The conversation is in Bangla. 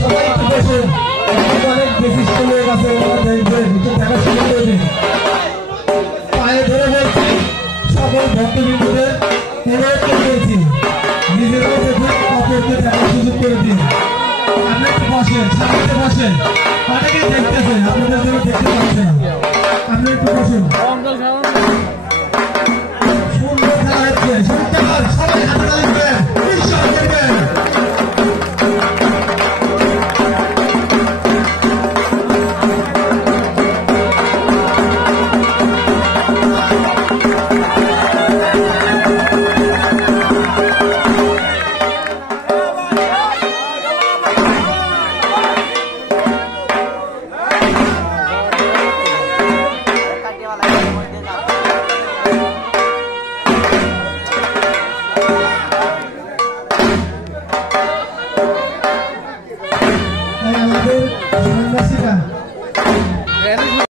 সবাই একটু বসুন, অনেক বিশিষ্ট লোক আছে, ওরা দেখবেন একটু দেখা শুরু করে দিন। পায়ে ধরে বলছি, সকল ভক্তবৃন্দদের অনুরোধ করেছি, নিজেরাও দেখুন, অপরকে দেখার সুযোগ করে দিন। আপনি একটু বসেন, সামনে বসেন, অনেকেই দেখতেছেন, আপনাদের জন্য দেখতে পাচ্ছেন, আপনি একটু বসুন। সুন্দর খেলা হচ্ছে, সুন্দর, সবাই হাতে লাগবেন, উৎসাহ করবেন। আমাদের